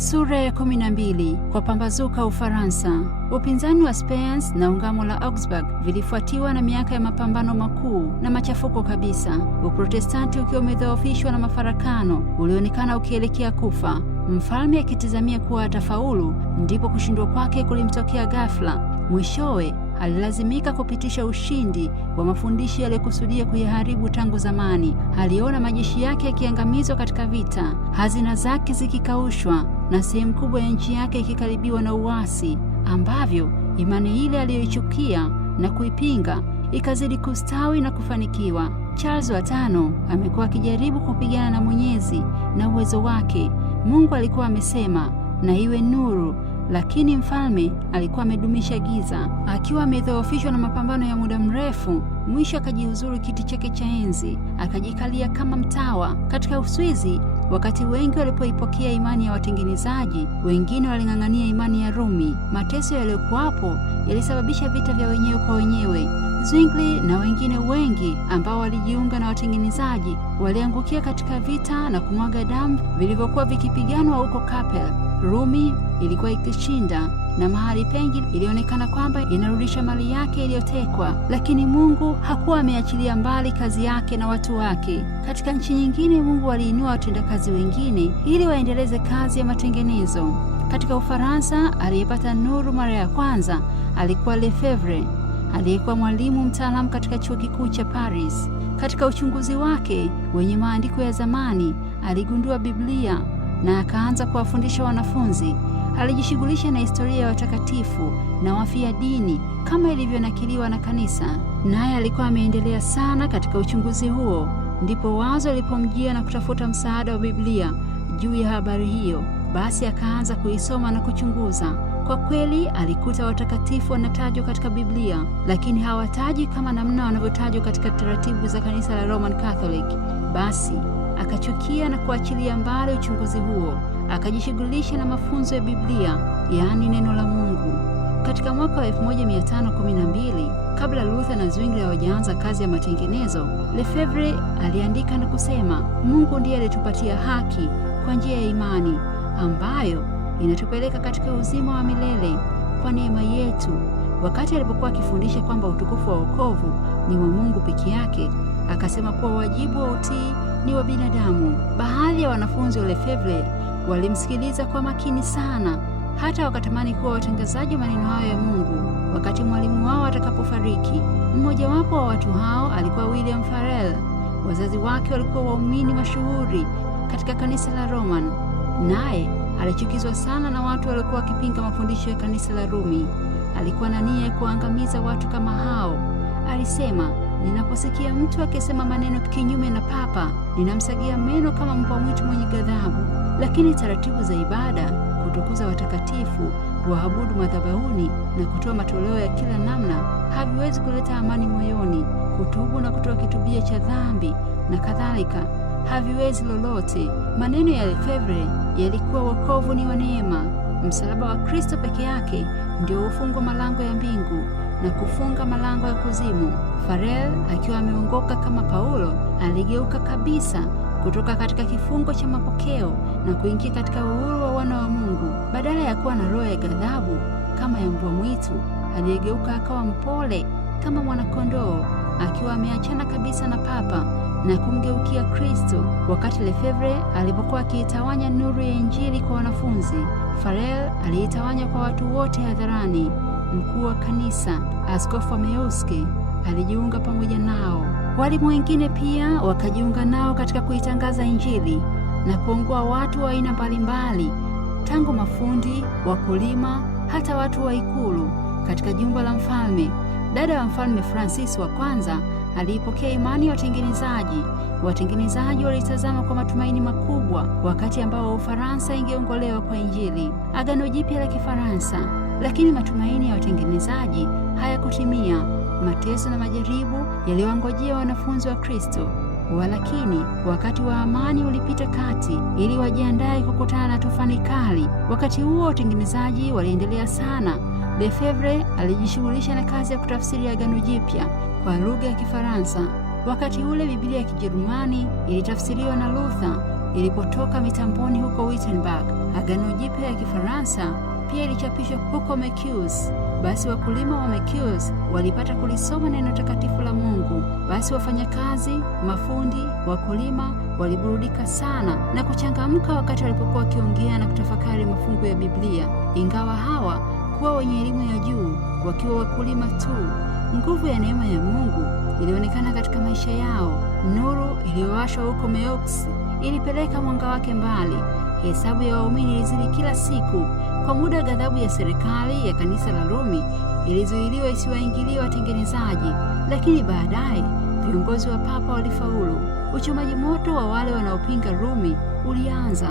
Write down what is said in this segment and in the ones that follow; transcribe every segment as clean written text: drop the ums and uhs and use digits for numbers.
Sura ya 12. Kwa pambazuka Ufaransa. Upinzani wa Speyer na ungamo la Augsburg vilifuatiwa na miaka ya mapambano makuu na machafuko kabisa. Uprotestanti ukiwa umedhoofishwa na mafarakano ulionekana ukielekea kufa. Mfalme akitizamia kuwa atafaulu, ndipo kushindwa kwake kulimtokea ghafla. Mwishowe alilazimika kupitisha ushindi wa mafundisho yaliyokusudia kuyaharibu tangu zamani. Aliona majeshi yake yakiangamizwa katika vita, hazina zake zikikaushwa na sehemu kubwa ya nchi yake ikikaribiwa na uasi, ambavyo imani ile aliyoichukia na kuipinga ikazidi kustawi na kufanikiwa. Charles wa tano amekuwa akijaribu kupigana na Mwenyezi na uwezo wake. Mungu alikuwa amesema na iwe nuru, lakini mfalme alikuwa amedumisha giza. Akiwa amedhoofishwa na mapambano ya muda mrefu, mwisho akajiuzuru kiti chake cha enzi, akajikalia kama mtawa. Katika Uswizi, wakati wengi walipoipokea imani ya watengenezaji, wengine waling'ang'ania imani ya Rumi. Mateso yaliyokuwapo yalisababisha vita vya wenyewe kwa wenyewe. Zwingli na wengine wengi ambao walijiunga na watengenezaji waliangukia katika vita na kumwaga damu vilivyokuwa vikipiganwa huko Kappel. Rumi ilikuwa ikishinda na mahali pengi ilionekana kwamba inarudisha mali yake iliyotekwa, lakini Mungu hakuwa ameachilia mbali kazi yake na watu wake. Katika nchi nyingine, Mungu aliinua watendakazi wengine ili waendeleze kazi ya matengenezo. Katika Ufaransa, aliyepata nuru mara ya kwanza alikuwa Lefebvre, aliyekuwa mwalimu mtaalamu katika chuo kikuu cha Paris. Katika uchunguzi wake wenye maandiko ya zamani, aligundua Biblia na akaanza kuwafundisha wanafunzi. Alijishughulisha na historia ya watakatifu na wafia dini kama ilivyonakiliwa na kanisa, naye alikuwa ameendelea sana katika uchunguzi huo. Ndipo wazo lilipomjia na kutafuta msaada wa Biblia juu ya habari hiyo. Basi akaanza kuisoma na kuchunguza. Kwa kweli alikuta watakatifu wanatajwa katika Biblia, lakini hawataji kama namna wanavyotajwa katika taratibu za kanisa la Roman Catholic. Basi akachukia na kuachilia mbali uchunguzi huo, akajishughulisha na mafunzo ya Biblia, yaani neno la Mungu. Katika mwaka wa 1512, kabla Luther na Zwingli hawajaanza kazi ya matengenezo, Lefebvre aliandika na kusema, Mungu ndiye alitupatia haki kwa njia ya imani ambayo inatupeleka katika uzima wa milele kwa neema yetu. Wakati alipokuwa akifundisha kwamba utukufu wa wokovu ni wa Mungu peke yake, akasema kuwa wajibu wa utii ni wa binadamu. Baadhi ya wanafunzi wa Lefebvre walimsikiliza kwa makini sana, hata wakatamani kuwa watangazaji wa maneno hayo ya Mungu wakati mwalimu wao atakapofariki. Mmojawapo wa watu hao alikuwa William Farel. Wazazi wake walikuwa waumini mashuhuri katika kanisa la Roman, naye alichukizwa sana na watu waliokuwa wakipinga mafundisho ya kanisa la Rumi. Alikuwa na nia ya kuangamiza watu kama hao. Alisema, ninaposikia mtu akisema maneno kinyume na Papa, ninamsagia meno kama mbwa mwitu mwenye ghadhabu. Lakini taratibu za ibada, kutukuza watakatifu, kuabudu madhabahuni na kutoa matoleo ya kila namna haviwezi kuleta amani moyoni. Kutubu na kutoa kitubio cha dhambi na kadhalika haviwezi lolote. Maneno ya Lefebvre yalikuwa wokovu ni wa neema. Msalaba wa Kristo peke yake ndio hufungua malango ya mbingu na kufunga malango ya kuzimu. Farel akiwa ameongoka kama Paulo, aligeuka kabisa kutoka katika kifungo cha mapokeo na kuingia katika uhuru wa wana wa Mungu. Badala ya kuwa na roho ya ghadhabu kama ya mbwa mwitu, aliyegeuka akawa mpole kama mwanakondoo, akiwa ameachana kabisa na Papa na kumgeukia Kristo. Wakati Lefebvre alipokuwa akiitawanya nuru ya Injili kwa wanafunzi, Farel aliitawanya kwa watu wote hadharani. Mkuu wa kanisa, Askofu Ameuske, alijiunga pamoja nao. Walimu wengine pia wakajiunga nao katika kuitangaza Injili na kuongoa watu wa aina mbalimbali, tangu mafundi, wakulima, hata watu wa ikulu. Katika jumba la mfalme, dada wa mfalme Francis wa kwanza aliipokea imani ya watengenezaji. Watengenezaji walitazama kwa matumaini makubwa wakati ambao Ufaransa ingeongolewa kwa Injili, Agano Jipya la Kifaransa. Lakini matumaini ya watengenezaji hayakutimia. Mateso na majaribu yaliwangojea wanafunzi wa Kristo. Walakini wakati wa amani ulipita kati ili wajiandae kukutana na tufani kali. Wakati huo watengenezaji waliendelea sana. Lefebvre alijishughulisha na kazi ya kutafsiri Agano Jipya kwa lugha ya Kifaransa. Wakati ule Biblia ya Kijerumani ilitafsiriwa na Luther ilipotoka mitamboni huko Wittenberg. Agano Jipya ya Kifaransa pia ilichapishwa huko Mekius. Basi wakulima wa Mekius walipata kulisoma neno takatifu la Mungu. Basi wafanyakazi, mafundi, wakulima waliburudika sana na kuchangamka wakati walipokuwa wakiongea na kutafakari mafungu ya Biblia. Ingawa hawa kuwa wenye elimu ya juu, wakiwa wakulima tu, nguvu ya neema ya Mungu ilionekana katika maisha yao. Nuru iliyowashwa huko Meaux ilipeleka mwanga wake mbali. Hesabu ya waumini ilizidi kila siku. Kwa muda, ghadhabu ya serikali ya kanisa la Rumi ilizuiliwa isiwaingilie watengenezaji, lakini baadaye viongozi wa papa walifaulu. Uchomaji moto wa wale wanaopinga Rumi ulianza.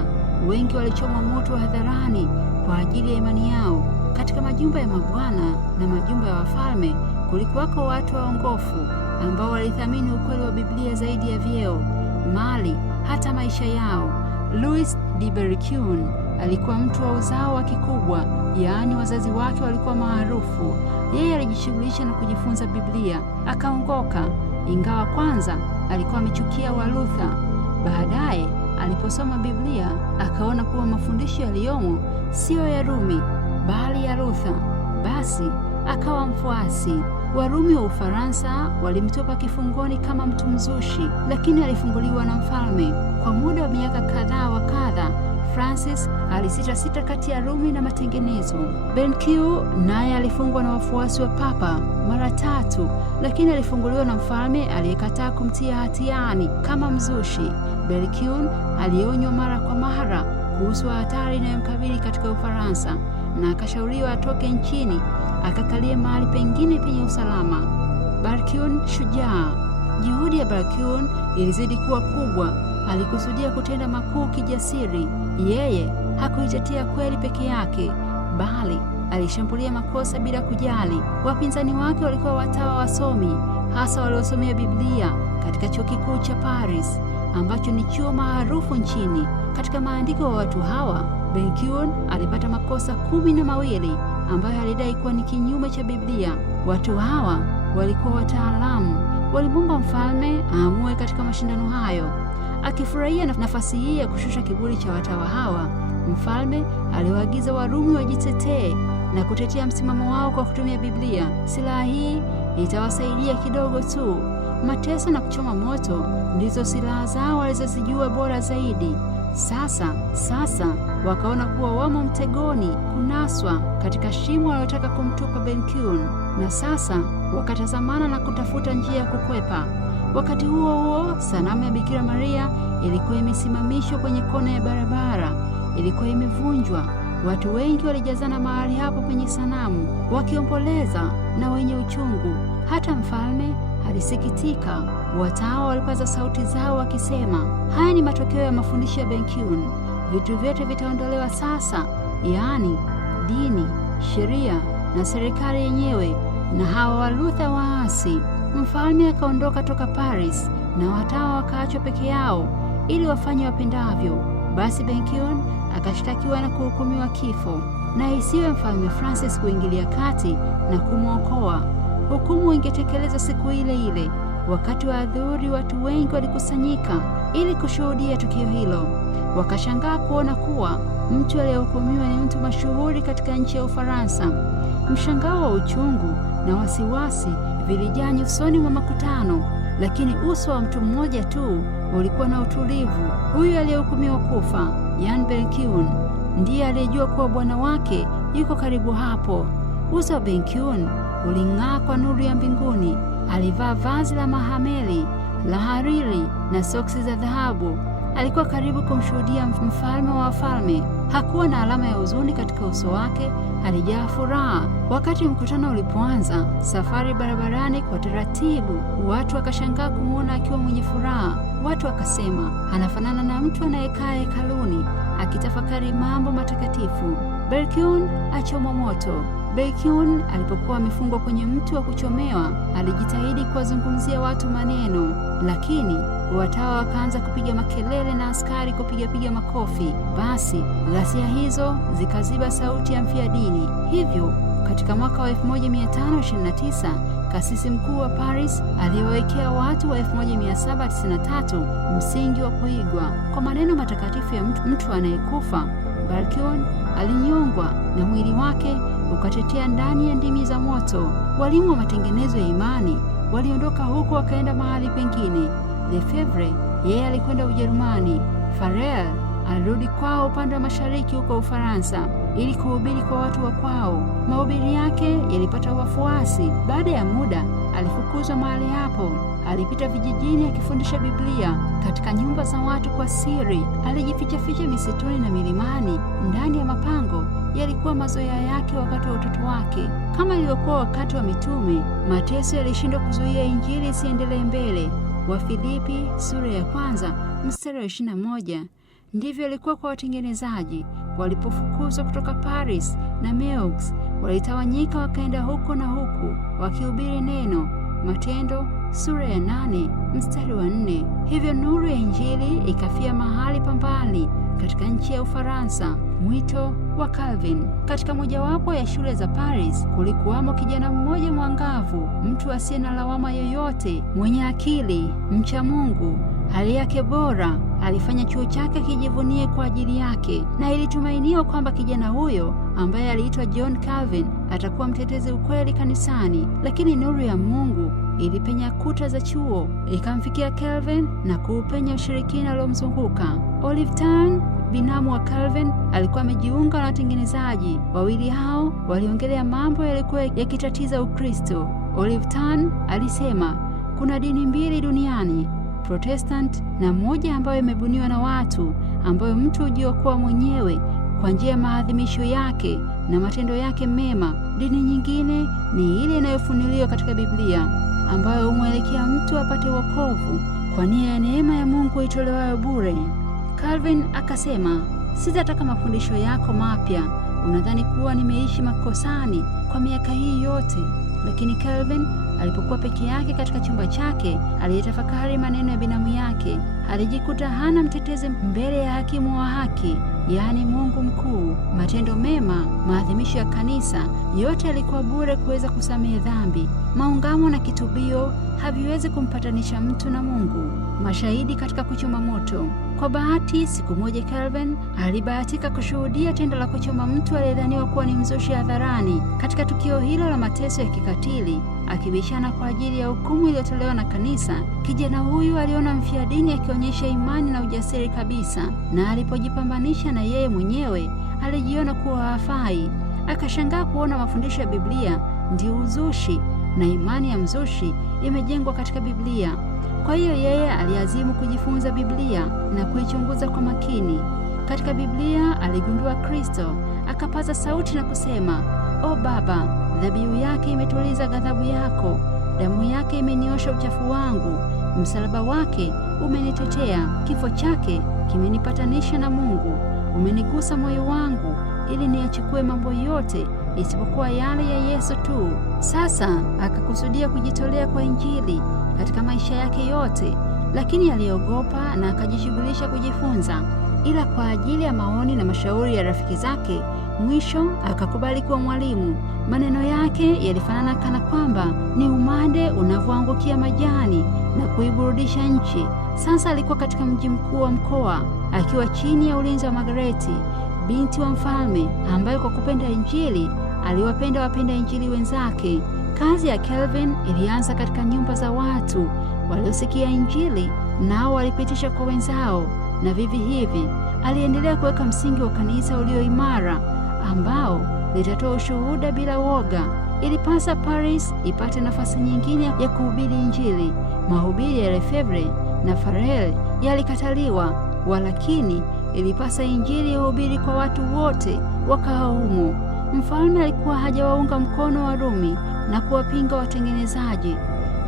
Wengi walichoma moto wa hadharani kwa ajili ya imani yao. Katika majumba ya mabwana na majumba ya wafalme kulikuwako watu waongofu ambao walithamini ukweli wa Biblia zaidi ya vyeo, mali, hata maisha yao. Louis de Berquin alikuwa mtu wa uzao wa kikubwa, yaani wazazi wake walikuwa maarufu. Yeye alijishughulisha na kujifunza Biblia, akaongoka, ingawa kwanza alikuwa amechukia Waluther. Baadaye aliposoma Biblia akaona kuwa mafundisho yaliyomo siyo ya Rumi bali ya Luther. Basi akawa mfuasi. Warumi wa Ufaransa walimtupa kifungoni kama mtu mzushi, lakini alifunguliwa na mfalme. Kwa muda wa miaka kadhaa wa kadha, Francis alisita kati ya Rumi na matengenezo. Berquin naye alifungwa na wafuasi wa papa mara 3, lakini alifunguliwa na mfalme aliyekataa kumtia hatiani kama mzushi. Berquin alionywa mara kwa mara kuhusu hatari inayomkabili katika Ufaransa na akashauriwa atoke nchini akakalie mahali pengine penye usalama. Berquin shujaa. Juhudi ya Berquin ilizidi kuwa kubwa. Alikusudia kutenda makuu kijasiri. Yeye hakuitetea kweli peke yake, bali alishambulia makosa bila kujali. Wapinzani wake walikuwa watawa wasomi, hasa waliosomea Biblia katika chuo kikuu cha Paris, ambacho ni chuo maarufu nchini. Katika maandiko wa watu hawa, Berquin alipata makosa 12 ambayo alidai kuwa ni kinyume cha Biblia. Watu hawa walikuwa wataalamu. Walimwomba mfalme aamue katika mashindano hayo. Akifurahia nafasi hii ya kushusha kiburi cha watawa hawa, mfalme aliwaagiza Warumi wajitetee na kutetea msimamo wao kwa kutumia Biblia. Silaha hii itawasaidia kidogo tu. Mateso na kuchoma moto ndizo silaha zao walizozijua bora zaidi. Sasa wakaona kuwa wamo mtegoni, kunaswa katika shimo waliotaka kumtupa Berquin, na sasa wakatazamana na kutafuta njia ya kukwepa. Wakati huo sanamu ya Bikira Maria ilikuwa imesimamishwa kwenye kona ya barabara. Ilikuwa imevunjwa. Watu wengi walijazana mahali hapo penye sanamu, wakiomboleza na wenye uchungu. Hata mfalme alisikitika. Watawa walipaza sauti zao wakisema, haya ni matokeo ya mafundisho ya Berquin. Vitu vyote vitaondolewa sasa, yaani dini, sheria na serikali yenyewe, na hawa Waluther waasi. Mfalme akaondoka toka Paris na watawa wakaachwa peke yao ili wafanye wapendavyo. Basi Berquin akashtakiwa na kuhukumiwa kifo, na isiwe mfalme Francis kuingilia kati na kumwokoa. Hukumu ingetekelezwa siku ile ile. Wakati wa adhuhuri, watu wengi walikusanyika ili kushuhudia tukio hilo. Wakashangaa kuona kuwa mtu aliyehukumiwa ni mtu mashuhuri katika nchi ya Ufaransa. Mshangao wa uchungu na wasiwasi vilijaa nyusoni mwa makutano, lakini uso wa mtu mmoja tu ulikuwa na utulivu. Huyu aliyehukumiwa kufa, Jan Berquin, ndiye aliyejua kuwa bwana wake yuko karibu hapo. Uso wa Berquin uling'aa kwa nuru ya mbinguni. Alivaa vazi la mahameli la hariri na soksi za dhahabu. Alikuwa karibu kumshuhudia mfalme wa wafalme. Hakuwa na alama ya huzuni katika uso wake, alijaa furaha. Wakati mkutano ulipoanza, safari barabarani kwa taratibu, watu wakashangaa kumwona akiwa mwenye furaha. Watu wakasema, anafanana na mtu anayekaa hekaluni akitafakari mambo matakatifu. Berquin achomwa moto. Berquin alipokuwa amefungwa kwenye mti wa kuchomewa, alijitahidi kuwazungumzia watu maneno, lakini watawa wakaanza kupiga makelele na askari kupiga makofi. Basi ghasia hizo zikaziba sauti ya mfiadini. Hivyo katika mwaka wa 1529 kasisi mkuu wa Paris aliyewekea watu wa 1793 msingi wa kuigwa. Kwa maneno matakatifu ya mtu anayekufa, Barkion alinyongwa na mwili wake ukatetea ndani ya ndimi za moto. Walimu wa matengenezo ya imani waliondoka huko wakaenda mahali pengine. Lefebvre yeye alikwenda Ujerumani. Farel alirudi kwao upande wa mashariki huko Ufaransa ili kuhubiri kwa watu wa kwao. Mahubiri yake yalipata wafuasi. Baada ya muda alifukuzwa mahali hapo. Alipita vijijini akifundisha Biblia katika nyumba za watu kwa siri. Alijifichaficha misituni na milimani, ndani ya mapango. Yalikuwa mazoea yake wakati wa utoto wake. Kama ilivyokuwa wakati wa mitume, mateso yalishindwa kuzuia injili isiendelee mbele. Wafilipi sura ya 1 mstari wa 21. Ndivyo ilikuwa kwa watengenezaji. Walipofukuzwa kutoka Paris na Meaux, walitawanyika wakaenda huko na huku wakihubiri neno. Matendo sura ya 8 mstari wa 4. Hivyo nuru ya injili ikafia mahali pa mbali katika nchi ya Ufaransa. Mwito wa Calvin. Katika mojawapo ya shule za Paris kulikuwamo kijana mmoja mwangavu, mtu asiye na lawama yoyote, mwenye akili, mcha Mungu, hali yake bora. Alifanya chuo chake kijivunie kwa ajili yake, na ilitumainiwa kwamba kijana huyo ambaye aliitwa John Calvin atakuwa mtetezi ukweli kanisani. Lakini nuru ya Mungu ilipenya kuta za chuo, ikamfikia Calvin na kuupenya ushirikina uliomzunguka. Olive Tan, binamu wa Calvin, alikuwa amejiunga na watengenezaji. Wawili hao waliongelea mambo yalikuwa yakitatiza Ukristo. Olive Tan alisema kuna dini mbili duniani, Protestant na moja ambayo imebuniwa na watu, ambayo mtu hujiokoa mwenyewe kwa njia ya maadhimisho yake na matendo yake mema. Dini nyingine ni ile inayofunuliwa katika Biblia, ambayo humwelekea mtu apate wokovu kwa nia ya neema ya Mungu itolewayo bure. Calvin akasema, sitataka mafundisho yako mapya. Unadhani kuwa nimeishi makosani kwa miaka hii yote? Lakini Calvin alipokuwa peke yake katika chumba chake, aliyetafakari maneno ya binamu yake, alijikuta hana mtetezi mbele ya hakimu wa haki, yaani Mungu mkuu. Matendo mema, maadhimisho ya kanisa, yote yalikuwa bure kuweza kusamehe dhambi. Maungamo na kitubio haviwezi kumpatanisha mtu na Mungu. Mashahidi katika kuchoma moto. Kwa bahati, siku moja Calvin alibahatika kushuhudia tendo la kuchoma mtu aliyedhaniwa kuwa ni mzushi hadharani. Katika tukio hilo la mateso ya kikatili, akibishana kwa ajili ya hukumu iliyotolewa na kanisa, kijana huyu aliona mfia dini akionyesha imani na ujasiri kabisa, na alipojipambanisha na yeye mwenyewe alijiona kuwa hafai. Akashangaa kuona mafundisho ya Biblia ndio uzushi na imani ya mzushi imejengwa katika Biblia. Kwa hiyo yeye aliazimu kujifunza Biblia na kuichunguza kwa makini. Katika Biblia aligundua Kristo, akapaza sauti na kusema, O Baba, dhabihu yake imetuliza ghadhabu yako, damu yake imeniosha uchafu wangu, msalaba wake umenitetea, kifo chake kimenipatanisha na Mungu, umenigusa moyo wangu ili niyachukue mambo yote isipokuwa yale ya Yesu tu. Sasa akakusudia kujitolea kwa Injili katika maisha yake yote, lakini aliogopa na akajishughulisha kujifunza, ila kwa ajili ya maoni na mashauri ya rafiki zake, mwisho akakubali kuwa mwalimu. Maneno yake yalifanana kana kwamba ni umande unavyoangukia majani na kuiburudisha nchi. Sasa alikuwa katika mji mkuu wa mkoa, akiwa chini ya ulinzi wa Margareti, binti wa mfalme, ambaye kwa kupenda Injili aliwapenda wapenda Injili wenzake. Kazi ya Calvin ilianza katika nyumba za watu waliosikia Injili, nao walipitisha kwa wenzao, na vivi hivi aliendelea kuweka msingi wa kanisa ulio imara, ambao litatoa ushuhuda bila woga. Ilipasa Paris ipate nafasi nyingine ya kuhubiri Injili. Mahubiri ya Lefebvre na Farel yalikataliwa, walakini ilipasa Injili ihubiri kwa watu wote wakao humo. Mfalme alikuwa hajawaunga mkono Warumi na kuwapinga watengenezaji.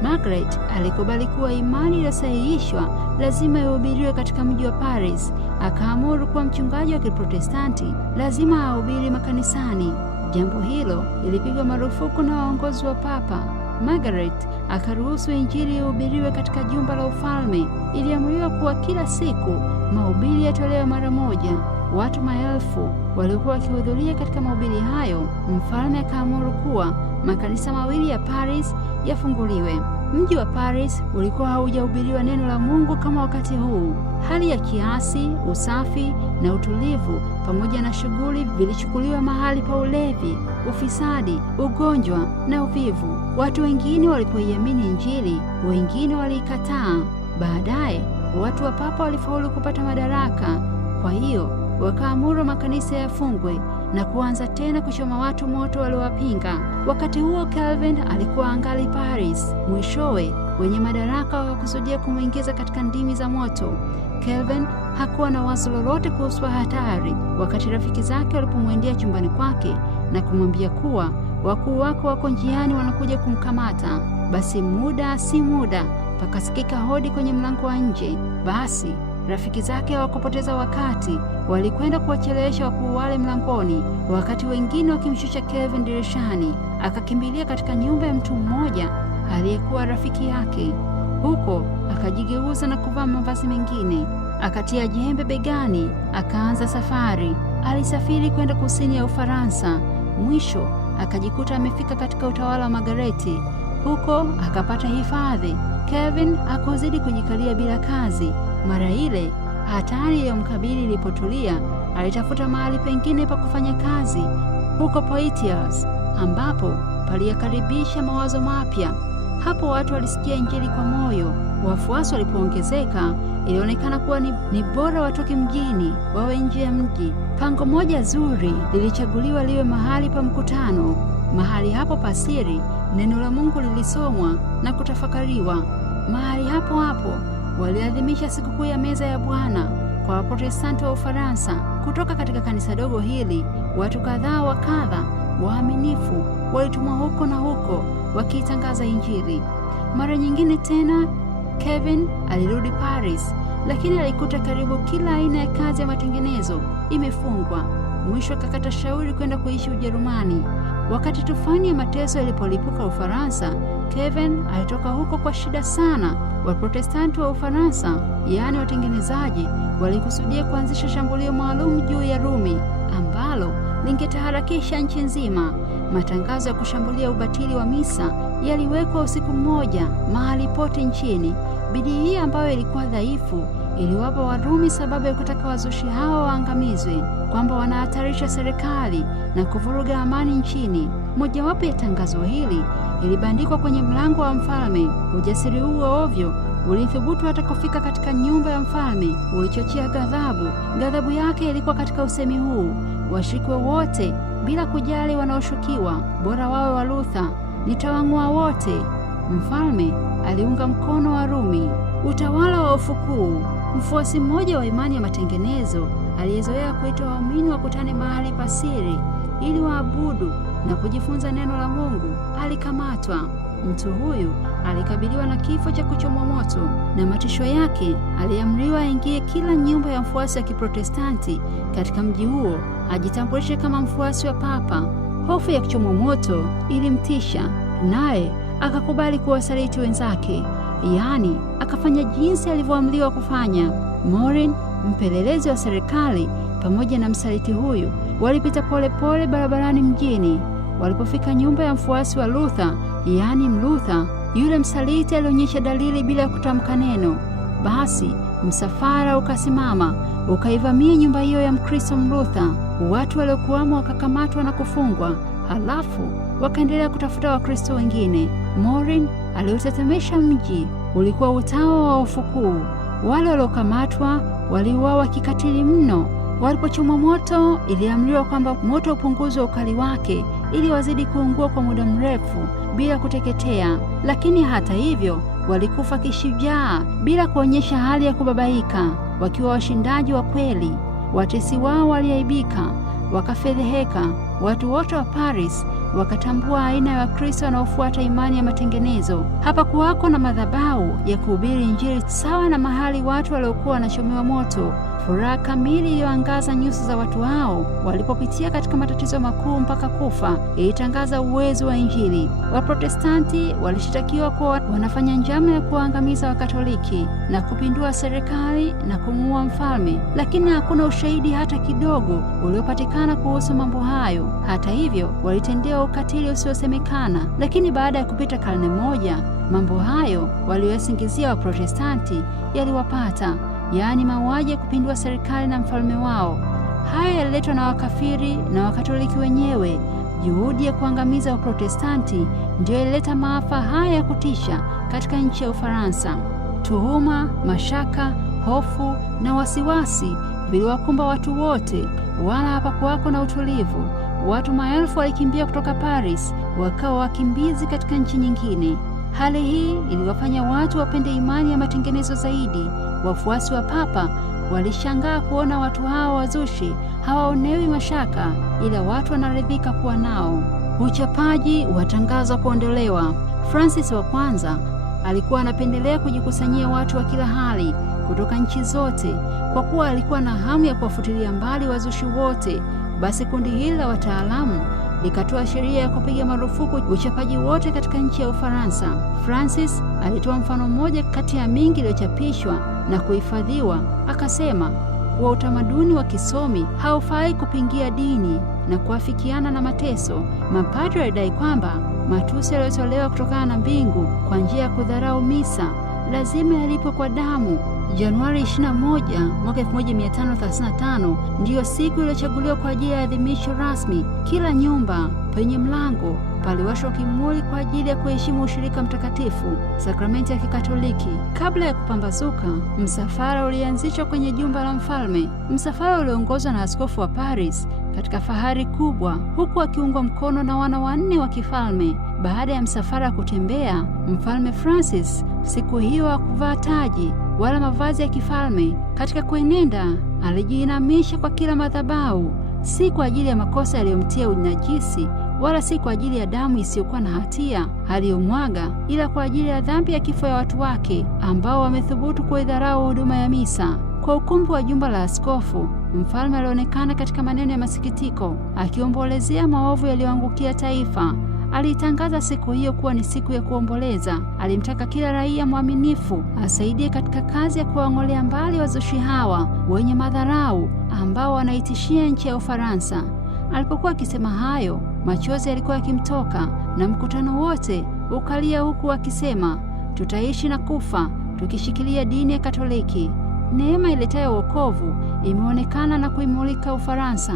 Margaret alikubali kuwa imani iliyosahihishwa lazima ihubiriwe katika mji wa Paris. Akaamuru kuwa mchungaji wa Kiprotestanti lazima ahubiri makanisani. Jambo hilo lilipigwa marufuku na waongozi wa Papa. Margaret akaruhusu Injili ihubiriwe katika jumba la ufalme. Iliamriwa kuwa kila siku mahubiri yatolewe mara moja. Watu maelfu waliokuwa wakihudhuria katika mahubiri hayo. Mfalme akaamuru kuwa makanisa mawili ya Paris yafunguliwe. Mji wa Paris ulikuwa haujahubiriwa neno la Mungu kama wakati huu. Hali ya kiasi, usafi na utulivu pamoja na shughuli vilichukuliwa mahali pa ulevi, ufisadi, ugonjwa na uvivu. Watu wengine walipoiamini Injili, wengine waliikataa. Baadaye watu wa papa walifaulu kupata madaraka, kwa hiyo wakaamuru makanisa yafungwe na kuanza tena kuchoma watu moto waliowapinga. Wakati huo Calvin alikuwa angali Paris. Mwishowe wenye madaraka wakakusudia kumwingiza katika ndimi za moto. Calvin hakuwa na wazo lolote kuhusu hatari. Wakati rafiki zake walipomwendea chumbani kwake na kumwambia kuwa wakuu wako wako njiani wanakuja kumkamata, basi muda si muda pakasikika hodi kwenye mlango wa nje. Basi rafiki zake hawakupoteza wakati, walikwenda kuwachelewesha wakuu wale mlangoni, wakati wengine wakimshusha Calvin dirishani. Akakimbilia katika nyumba ya mtu mmoja aliyekuwa rafiki yake. Huko akajigeuza na kuvaa mavazi mengine, akatia jembe begani, akaanza safari. Alisafiri kwenda kusini ya Ufaransa. Mwisho akajikuta amefika katika utawala wa Margareti. Huko akapata hifadhi. Calvin akazidi kujikalia bila kazi. Mara ile hatari iliyomkabili ilipotulia, alitafuta mahali pengine pa kufanya kazi huko Poitiers, ambapo paliyakaribisha mawazo mapya. Hapo watu walisikia Injili kwa moyo. Wafuasi walipoongezeka, ilionekana kuwa ni bora watoke mjini wawe nje ya mji. Pango moja zuri lilichaguliwa liwe mahali pa mkutano. Mahali hapo pasiri neno la Mungu lilisomwa na kutafakariwa. Mahali hapo hapo waliadhimisha sikukuu ya meza ya Bwana kwa Waprotestanti wa Ufaransa. Kutoka katika kanisa dogo hili, watu kadhaa wa kadha waaminifu walitumwa huko na huko wakiitangaza Injili. Mara nyingine tena Calvin alirudi Paris, lakini alikuta karibu kila aina ya kazi ya matengenezo imefungwa. Mwisho akakata shauri kwenda kuishi Ujerumani. Wakati tufani ya mateso ilipolipuka Ufaransa, Calvin alitoka huko kwa shida sana. Waprotestanti wa Ufaransa, yaani watengenezaji, walikusudia kuanzisha shambulio maalum juu ya Rumi ambalo lingetaharakisha nchi nzima. Matangazo ya kushambulia ubatili wa misa yaliwekwa usiku mmoja mahali pote nchini. Bidii hii ambayo ilikuwa dhaifu iliwapa Warumi sababu ya kutaka wazushi hao waangamizwe, kwamba wanahatarisha serikali na kuvuruga amani nchini. Mojawapo ya tangazo hili ilibandikwa kwenye mlango wa mfalme. Ujasiri huu wa ovyo ulithubutu hata kufika katika nyumba ya mfalme, ulichochea ghadhabu. Ghadhabu yake ilikuwa katika usemi huu: washikwe wote bila kujali wanaoshukiwa, bora wawe wa Luther, nitawang'oa wote. Mfalme aliunga mkono Warumi. Utawala wa ufukuu. Mfuasi mmoja wa imani ya matengenezo aliyezoea kuita waumini wakutane mahali pasiri ili waabudu na kujifunza neno la Mungu alikamatwa. Mtu huyu alikabiliwa na kifo cha kuchomwa moto, na matisho yake aliamriwa aingie kila nyumba ya mfuasi wa Kiprotestanti katika mji huo ajitambulishe kama mfuasi wa Papa. Hofu ya kuchomwa moto ilimtisha, naye akakubali kuwasaliti wenzake, yaani akafanya jinsi alivyoamriwa kufanya. Morin, mpelelezi wa serikali, pamoja na msaliti huyu walipita polepole barabarani mjini. Walipofika nyumba ya mfuasi wa Luther, yaani Mluther, yule msaliti alionyesha dalili bila kutamka neno. Basi msafara ukasimama ukaivamia nyumba hiyo ya Mkristo Mluther. Watu waliokuwamo wakakamatwa na kufungwa, halafu wakaendelea kutafuta Wakristo wengine. Morin aliutetemesha mji. Ulikuwa utawa wa ufukuu. Wale waliokamatwa waliuawa kikatili mno. Walipochomwa moto, iliamriwa kwamba moto upunguzwe ukali wake ili wazidi kuungua kwa muda mrefu bila kuteketea. Lakini hata hivyo walikufa kishujaa bila kuonyesha hali ya kubabaika, wakiwa washindaji wa kweli. Watesi wao waliaibika, wakafedheheka. Watu wote wa Paris wakatambua aina ya Wakristo wanaofuata imani ya matengenezo. Hapa kuwako na madhabahu ya kuhubiri Injili sawa na mahali watu waliokuwa wanachomewa moto. Furaha kamili iliyoangaza nyuso za watu hao walipopitia katika matatizo makuu mpaka kufa ilitangaza uwezo wa Injili. Waprotestanti walishtakiwa kuwa wanafanya njama ya kuangamiza Wakatoliki na kupindua serikali na kumuua mfalme, lakini hakuna ushahidi hata kidogo uliopatikana kuhusu mambo hayo. Hata hivyo, walitendewa ukatili usiosemekana. Lakini baada ya kupita karne moja, mambo hayo waliyosingizia Waprotestanti yaliwapata, yaani mauaji ya kupindua serikali na mfalme wao. Haya yaliletwa na wakafiri na Wakatoliki wenyewe. Juhudi ya kuangamiza Waprotestanti ndiyo ilileta maafa haya ya kutisha katika nchi ya Ufaransa. Tuhuma, mashaka, hofu na wasiwasi viliwakumba watu wote, wala hapakuwako na utulivu. Watu maelfu walikimbia kutoka Paris, wakawa wakimbizi katika nchi nyingine. Hali hii iliwafanya watu wapende imani ya matengenezo zaidi. Wafuasi wa Papa walishangaa kuona watu hao wazushi hawaonewi mashaka, ila watu wanaridhika kuwa nao. Uchapaji watangazwa kuondolewa. Francis wa kwanza alikuwa anapendelea kujikusanyia watu wa kila hali kutoka nchi zote, kwa kuwa alikuwa na hamu ya kuwafutilia mbali wazushi wote. Basi kundi hili la wataalamu likatoa sheria ya kupiga marufuku uchapaji wote katika nchi ya Ufaransa. Francis alitoa mfano mmoja kati ya mingi iliyochapishwa na kuhifadhiwa. Akasema kuwa utamaduni wa kisomi haufai kupingia dini na kuafikiana na mateso. Mapadri walidai kwamba matusi yaliyotolewa kutokana na mbingu kwa njia ya kudharau misa lazima yalipwe kwa damu. Januari 21 mwaka 1535 ndiyo siku iliyochaguliwa kwa ajili ya adhimisho rasmi. Kila nyumba penye mlango paliwashwa kimuli kwa ajili ya kuheshimu ushirika mtakatifu, sakramenti ya Kikatoliki. Kabla ya kupambazuka, msafara ulianzishwa kwenye jumba la mfalme. Msafara uliongozwa na askofu wa Paris katika fahari kubwa, huku akiungwa mkono na wana wanne wa kifalme. Baada ya msafara kutembea, mfalme Francis siku hiyo hakuvaa taji wala mavazi ya kifalme. Katika kuenenda, alijiinamisha kwa kila madhabahu, si kwa ajili ya makosa yaliyomtia unajisi, wala si kwa ajili ya damu isiyokuwa na hatia aliyomwaga, ila kwa ajili ya dhambi ya kifo ya watu wake ambao wamethubutu kuidharau huduma ya misa. Kwa ukumbi wa jumba la askofu, mfalme alionekana katika maneno ya masikitiko, akiombolezea maovu yaliyoangukia taifa. Aliitangaza siku hiyo kuwa ni siku ya kuomboleza. Alimtaka kila raia mwaminifu asaidie katika kazi ya kuwang'olea mbali wazushi hawa wenye madharau ambao wanaitishia nchi ya Ufaransa. Alipokuwa akisema hayo, machozi yalikuwa yakimtoka na mkutano wote ukalia, huku akisema, tutaishi na kufa tukishikilia dini ya Katoliki. Neema iletayo wokovu imeonekana na kuimulika Ufaransa,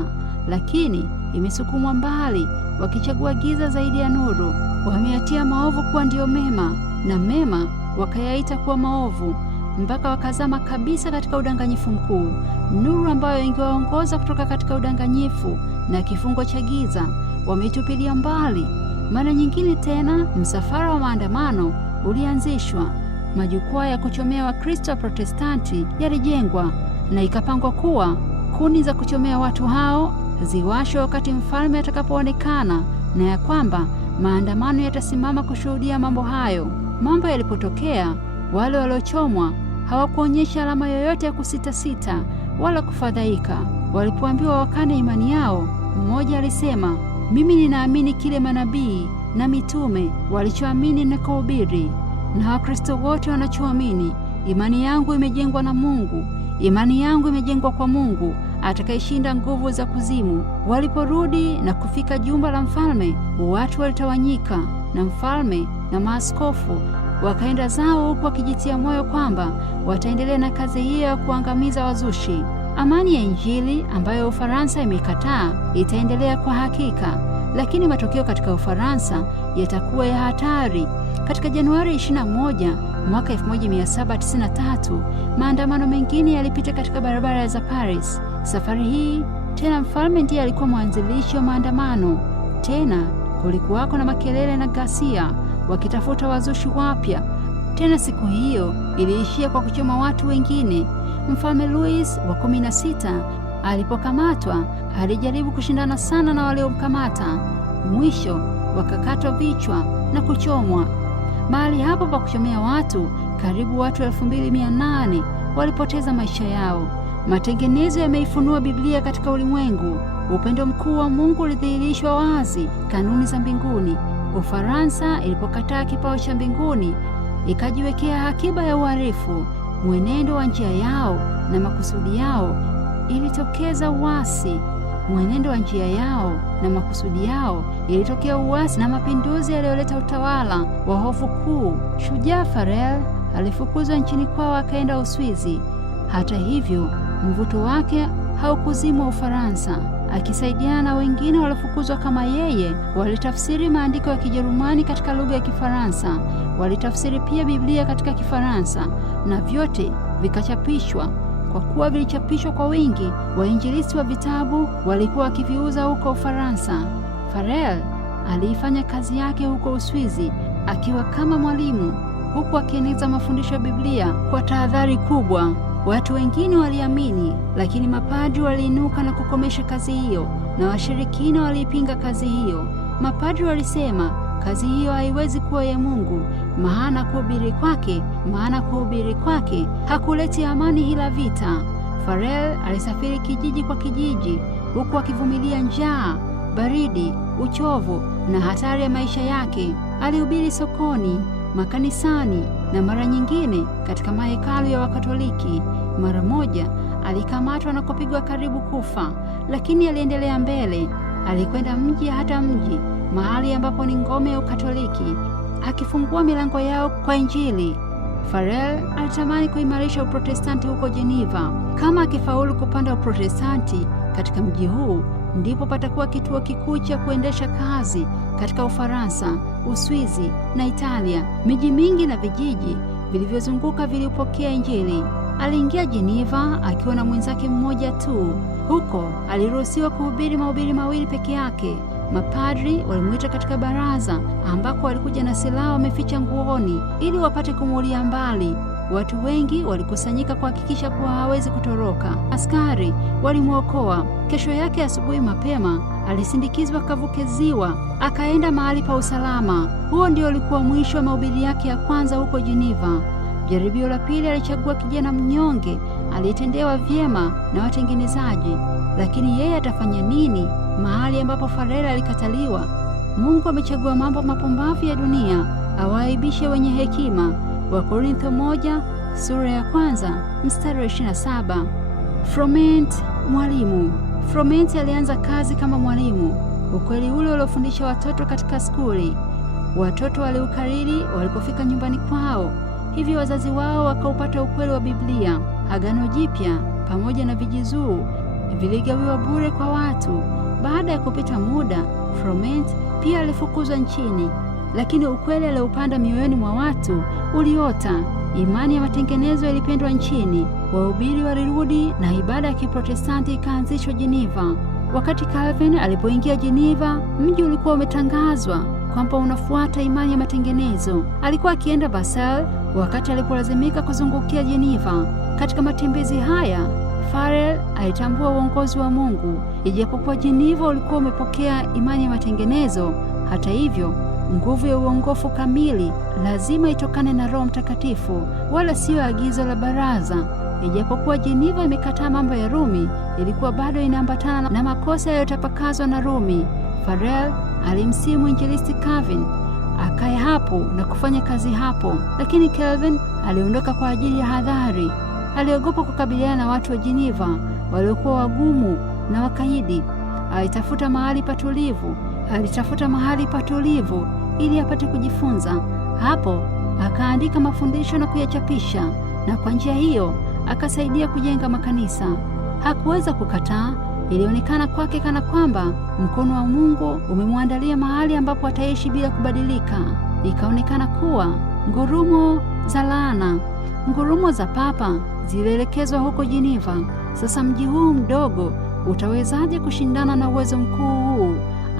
lakini imesukumwa mbali, wakichagua giza zaidi ya nuru. Wameyatia maovu kuwa ndiyo mema, na mema wakayaita kuwa maovu, mpaka wakazama kabisa katika udanganyifu mkuu. Nuru ambayo ingewaongoza kutoka katika udanganyifu na kifungo cha giza wameitupilia mbali. Mara nyingine tena, msafara wa maandamano ulianzishwa. Majukwaa ya kuchomea Wakristo wa Protestanti yalijengwa na ikapangwa kuwa kuni za kuchomea watu hao ziwashwe wakati mfalme atakapoonekana, na ya kwamba maandamano yatasimama kushuhudia mambo hayo. Mambo yalipotokea, wale waliochomwa hawakuonyesha alama yoyote ya kusitasita wala kufadhaika. Walipoambiwa wakane imani yao, mmoja alisema, mimi ninaamini kile manabii na mitume walichoamini na kuhubiri, na Wakristo wote wanachoamini. Imani yangu imejengwa na Mungu. Imani yangu imejengwa kwa Mungu atakayeshinda nguvu za kuzimu. Waliporudi na kufika jumba la mfalme, watu walitawanyika, na mfalme na maaskofu wakaenda zao, huku wakijitia moyo kwamba wataendelea na kazi hiyo ya kuangamiza wazushi. Amani ya Injili ambayo Ufaransa imekataa itaendelea kwa hakika, lakini matokeo katika Ufaransa yatakuwa ya hatari. Katika Januari 21 mwaka 1793, maandamano mengine yalipita katika barabara za Paris. Safari hii tena mfalme ndiye alikuwa mwanzilishi wa maandamano. Tena kulikuwako na makelele na ghasia, wakitafuta wazushi wapya. Tena siku hiyo iliishia kwa kuchoma watu wengine. Mfalme Louis wa 16 alipokamatwa, alijaribu kushindana sana na waliomkamata. Mwisho wakakatwa vichwa na kuchomwa. Mahali hapo pa kuchomea watu, karibu watu 2800 walipoteza maisha yao. Matengenezo yameifunua Biblia katika ulimwengu. Upendo mkuu wa Mungu ulidhihirishwa wazi. Kanuni za mbinguni. Ufaransa ilipokataa kipawa cha mbinguni, ikajiwekea akiba ya uhalifu. Mwenendo wa njia yao na makusudi yao ilitokeza uasi. Mwenendo wa njia yao na makusudi yao ilitokea uasi na mapinduzi yaliyoleta utawala wa hofu kuu. Shujaa Farel alifukuzwa nchini kwao akaenda Uswizi. Hata hivyo, mvuto wake haukuzimwa Ufaransa. Akisaidiana na wengine waliofukuzwa kama yeye, walitafsiri maandiko ya Kijerumani katika lugha ya Kifaransa. Walitafsiri pia Biblia katika Kifaransa na vyote vikachapishwa. Kwa kuwa vilichapishwa kwa wingi, wainjilisti wa vitabu walikuwa wakiviuza huko Ufaransa. Farel aliifanya kazi yake huko Uswizi akiwa kama mwalimu, huku akieneza mafundisho ya Biblia kwa tahadhari kubwa. Watu wengine waliamini, lakini mapadri waliinuka na kukomesha kazi hiyo, na washirikina waliipinga kazi hiyo. Mapadri walisema kazi hiyo haiwezi kuwa ya Mungu, maana kuhubiri kwake hakuleti amani ila vita. Farel alisafiri kijiji kwa kijiji, huku akivumilia njaa, baridi, uchovu na hatari ya maisha yake. Alihubiri sokoni, makanisani na mara nyingine katika mahekalu ya Wakatoliki. Mara moja alikamatwa na kupigwa karibu kufa, lakini aliendelea mbele. Alikwenda mji hata mji, mahali ambapo ni ngome ya Ukatoliki, akifungua milango yao kwa Injili. Farel alitamani kuimarisha Uprotestanti huko Geneva. Kama akifaulu kupanda Uprotestanti katika mji huu, ndipo patakuwa kituo kikuu cha kuendesha kazi katika Ufaransa, Uswizi na Italia. Miji mingi na vijiji vilivyozunguka vilipokea Injili. Aliingia Geneva akiwa na mwenzake mmoja tu. Huko aliruhusiwa kuhubiri mahubiri mawili peke yake. Mapadri walimwita katika baraza ambako walikuja na silaha wameficha nguoni ili wapate kumuulia mbali. Watu wengi walikusanyika kuhakikisha kuwa hawezi kutoroka. Askari walimwokoa. Kesho yake asubuhi mapema alisindikizwa kavuke ziwa akaenda mahali pa usalama. Huo ndio ulikuwa mwisho wa mahubiri yake ya kwanza huko Geneva. Jaribio la pili alichagua kijana mnyonge aliyetendewa vyema na watengenezaji. Lakini yeye atafanya nini mahali ambapo Farel alikataliwa? Mungu amechagua mambo mapumbavu ya dunia awaaibishe wenye hekima. Wakorintho 1 sura ya 1 mstari wa 27. Froment, mwalimu. Froment alianza kazi kama mwalimu. Ukweli ule uliofundisha watoto katika skuli. Watoto waliukariri walipofika nyumbani kwao. Hivyo wazazi wao wakaupata ukweli wa Biblia. Agano Jipya pamoja na vijizuu viligawiwa bure kwa watu. Baada ya kupita muda, Froment pia alifukuzwa nchini, lakini ukweli aliopanda mioyoni mwa watu uliota. Imani ya matengenezo ilipendwa nchini. Wahubiri walirudi na ibada ya Kiprotestanti ikaanzishwa Geneva. Wakati Calvin alipoingia Geneva, mji ulikuwa umetangazwa kwamba unafuata imani ya matengenezo. Alikuwa akienda Basel wakati alipolazimika kuzungukia Geneva. Katika matembezi haya, Farel alitambua uongozi wa Mungu. Ijapokuwa Geneva ulikuwa umepokea imani ya matengenezo, hata hivyo nguvu ya uongofu kamili lazima itokane na Roho Mtakatifu, wala siyo agizo la baraza. Ijapokuwa Geneva imekataa mambo ya Rumi, ilikuwa bado inaambatana na makosa yaliyotapakazwa na Rumi. Farel alimsihi mwinjilisti Calvin akae hapo na kufanya kazi hapo, lakini Calvin aliondoka kwa ajili ya hadhari. Aliogopa kukabiliana na watu wa Geneva waliokuwa wagumu na wakaidi. Alitafuta mahali patulivu ili apate kujifunza. Hapo akaandika mafundisho na kuyachapisha, na kwa njia hiyo akasaidia kujenga makanisa. Hakuweza kukataa. Ilionekana kwake kana kwamba mkono wa Mungu umemwandalia mahali ambapo ataishi bila kubadilika. Ikaonekana kuwa ngurumo za laana, ngurumo za papa zilielekezwa huko Geneva. Sasa mji huu mdogo utawezaje kushindana na uwezo mkuu huu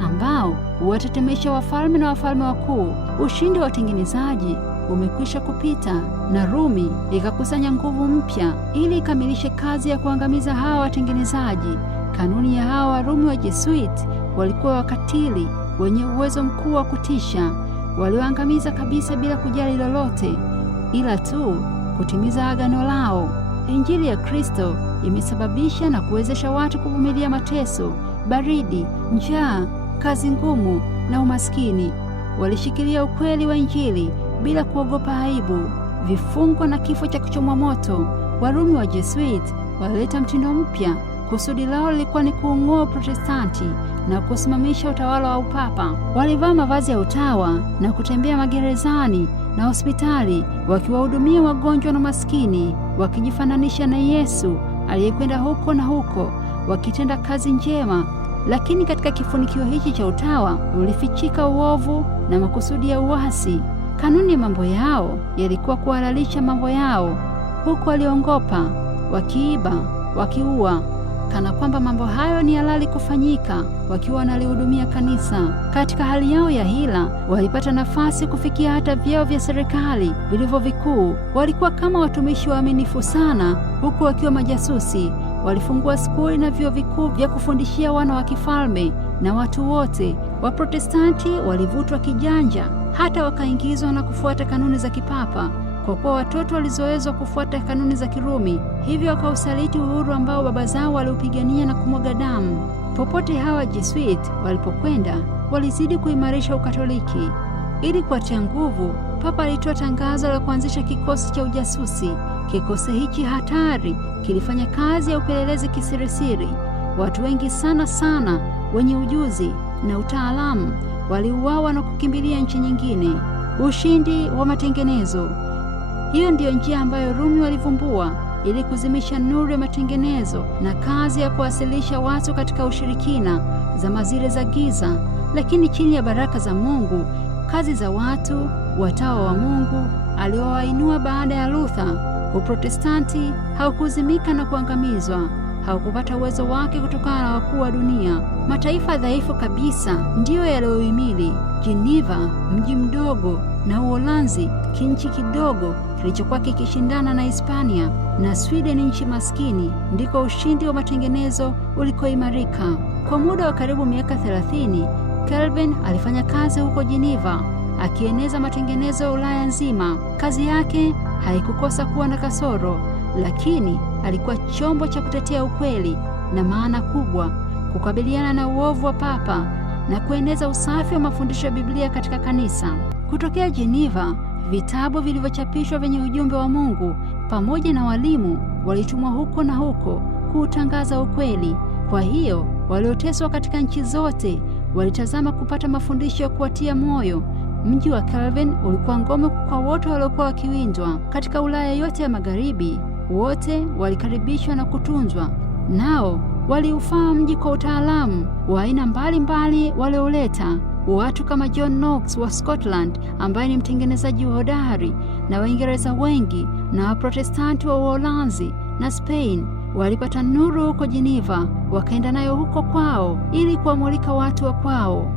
ambao huwatetemesha wafalme na wafalme wakuu? Ushindi wa watengenezaji umekwisha kupita, na Rumi ikakusanya nguvu mpya ili ikamilishe kazi ya kuangamiza hawa watengenezaji. Kanuni ya hawa Warumi wa Jesuit walikuwa wakatili wenye uwezo mkuu wa kutisha. Walioangamiza kabisa bila kujali lolote ila tu kutimiza agano lao. Injili ya Kristo imesababisha na kuwezesha watu kuvumilia mateso, baridi, njaa, kazi ngumu na umaskini. Walishikilia ukweli wa Injili bila kuogopa aibu, vifungo na kifo cha kuchomwa moto. Warumi wa Jesuit walileta mtindo mpya. Kusudi lao lilikuwa ni kuung'oa Uprotestanti na kusimamisha utawala wa upapa. Walivaa mavazi ya utawa na kutembea magerezani na hospitali wakiwahudumia wagonjwa na maskini, wakijifananisha na Yesu aliyekwenda huko na huko, wakitenda kazi njema. Lakini katika kifunikio hichi cha utawa ulifichika uovu na makusudi ya uasi. Kanuni ya mambo yao yalikuwa kuhalalisha mambo yao, huku waliongopa, wakiiba, wakiua, kana kwamba mambo hayo ni halali kufanyika, wakiwa wanalihudumia kanisa. Katika hali yao ya hila, walipata nafasi kufikia hata vyeo vya serikali vilivyo vikuu. Walikuwa kama watumishi waaminifu sana, huku wakiwa majasusi. Walifungua skuli na vyuo vikuu vya kufundishia wana wa kifalme na watu wote. Waprotestanti walivutwa kijanja, hata wakaingizwa na kufuata kanuni za kipapa, kwa kuwa watoto walizoezwa kufuata kanuni za Kirumi. Hivyo wakausaliti uhuru ambao baba zao waliupigania na kumwaga damu. Popote hawa Jesuit walipokwenda, walizidi kuimarisha Ukatoliki. Ili kuwatia nguvu, papa alitoa tangazo la kuanzisha kikosi cha ujasusi. Kikosi hichi hatari kilifanya kazi ya upelelezi kisirisiri. Watu wengi sana wenye ujuzi na utaalamu waliuawa na kukimbilia nchi nyingine. Ushindi wa matengenezo. Hiyo ndiyo njia ambayo Rumi walivumbua ili kuzimisha nuru ya matengenezo na kazi ya kuwasilisha watu katika ushirikina, zama zile za giza. Lakini chini ya baraka za Mungu, kazi za watu watawa wa Mungu aliowainua baada ya Luther, Uprotestanti haukuzimika na kuangamizwa. Haukupata uwezo wake kutokana na wakuu wa dunia. Mataifa dhaifu kabisa ndiyo yaliyohimili. Geneva, mji mdogo, na Uholanzi, kinchi kidogo kilichokuwa kikishindana na Hispania, na Sweden, nchi maskini, ndiko ushindi wa matengenezo ulikoimarika. Kwa muda wa karibu miaka 30, Calvin alifanya kazi huko Geneva, akieneza matengenezo ya Ulaya nzima. Kazi yake haikukosa kuwa na kasoro, lakini alikuwa chombo cha kutetea ukweli na maana kubwa, kukabiliana na uovu wa papa na kueneza usafi wa mafundisho ya Biblia katika kanisa. Kutokea Geneva, vitabu vilivyochapishwa vyenye ujumbe wa Mungu pamoja na walimu walitumwa huko na huko kuutangaza ukweli. Kwa hiyo walioteswa katika nchi zote walitazama kupata mafundisho ya kuwatia moyo. Mji wa Calvin ulikuwa ngome kwa wote waliokuwa wakiwindwa. Katika Ulaya yote ya Magharibi, wote walikaribishwa na kutunzwa. Nao waliufaa mji kwa utaalamu wa aina mbalimbali walioleta. Watu kama John Knox wa Scotland, ambaye ni mtengenezaji hodari, na Waingereza wengi na Waprotestanti wa Uholanzi na Spain walipata nuru huko Geneva, wakaenda nayo huko kwao ili kuwamulika watu wa kwao.